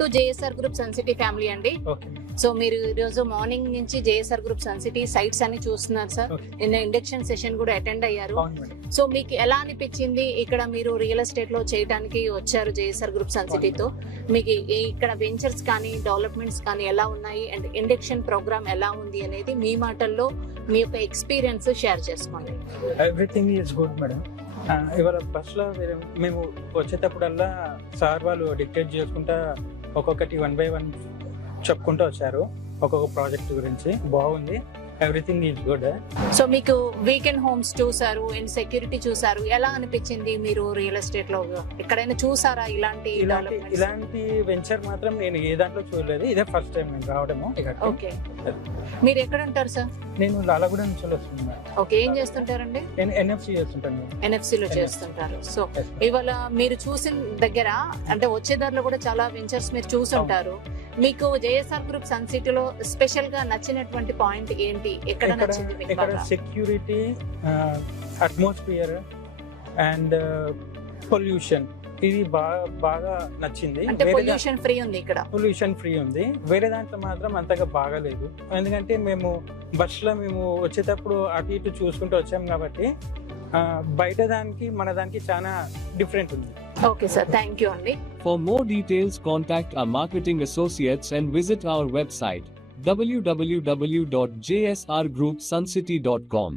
To JSR group Sun City family అండి. Okay so మీరు ఈరోజు మార్నింగ్ నుంచి JSR group Sun City sites అన్ని చూస్తున్నారు సార్. ఓకే. నిన్న ఇండక్షన్ సెషన్ కూడా అటెండ్ అయ్యారు. అవును మేడం. సో మీకు ఎలా అనిపించింది ఇక్కడ మీరు రియల్ ఎస్టేట్ లో చేయడానికి వచ్చారు జేఎస్ఆర్ గ్రూప్ సన్ సిటీతో? మీకు ఇక్కడ వెంచర్స్ కానీ డెవలప్మెంట్స్ కానీ ఎలా ఉన్నాయి అండ్ ఇండక్షన్ ప్రోగ్రామ్ ఎలా ఉంది అనేది మీ మాటల్లో మీ యొక్క ఎక్స్పీరియన్స్ షేర్ చేసుకోండి. Everything is good madam. ఇవాళ బస్సులో మేము వచ్చేటప్పుడల్లా సార్ వాళ్ళు డిక్టేట్ చేసుకుంటా ఒక్కొక్కటి 1 by 1 చెప్పుకుంటూ వచ్చారు. ఒక్కొక్క ప్రాజెక్ట్ గురించి బాగుంది. Everything is good. సో మీకు వీకెండ్ హోమ్స్ చూసారు అండ్ సెక్యూరిటీ చూసారు, ఎలా అనిపించింది? మీరు రియల్ ఎస్టేట్ లో ఎక్కడైనా చూసారా ఇలాంటి డెవలప్మెంట్స్? ఇలాంటి వెంచర్ మాత్రం నేను ఏ దాంట్లో చూడలేదు. ఇదే ఫస్ట్ టైం నేను రావడము. ఓకే. మీరు ఎక్కడ ఉంటారు సార్? నేను లాలగూడ నుంచి వస్తున్నాను. ఓకే. ఏం చేస్తుంటారండి? నేను ఎన్ఎఫ్సి చేస్తుంటాను. ఎన్ఎఫ్సి లో చేస్తుంటారు. సో ఇవాళ మీరు చూసిన దగ్గర అంటే వచ్చేదారిలో కూడా చాలా వెంచర్స్ మీరు చూసుంటారు. మీకు జేఎస్ఆర్ గ్రూప్ సన్ సిటీలో స్పెషల్ గా నచ్చినటువంటి పాయింట్ ఏంటి? ఎక్కడ నచ్చింది మీకు ఇక్కడ బాగా? సెక్యూరిటీ, అట్మాస్ఫియర్ అండ్ పొల్యూషన్ ఇది బాగా నచ్చింది. అంటే పొల్యూషన్ ఫ్రీ ఉంది ఇక్కడ. పొల్యూషన్ ఫ్రీ ఉంది. వేరే దాంట్లో మాత్రం అంతగా బాగాలేదు. ఎందుకంటే మేము బస్సులో వచ్చేటప్పుడు అటు ఇటు చూసుకుంటూ వచ్చాం కాబట్టి బయట దానికి మన దానికి చాలా డిఫరెంట్ ఉంది. ఓకే సార్, థ్యాంక్ యూ అండి. For more details, contact our marketing associates and visit our website www.jsrgroupsuncity.com.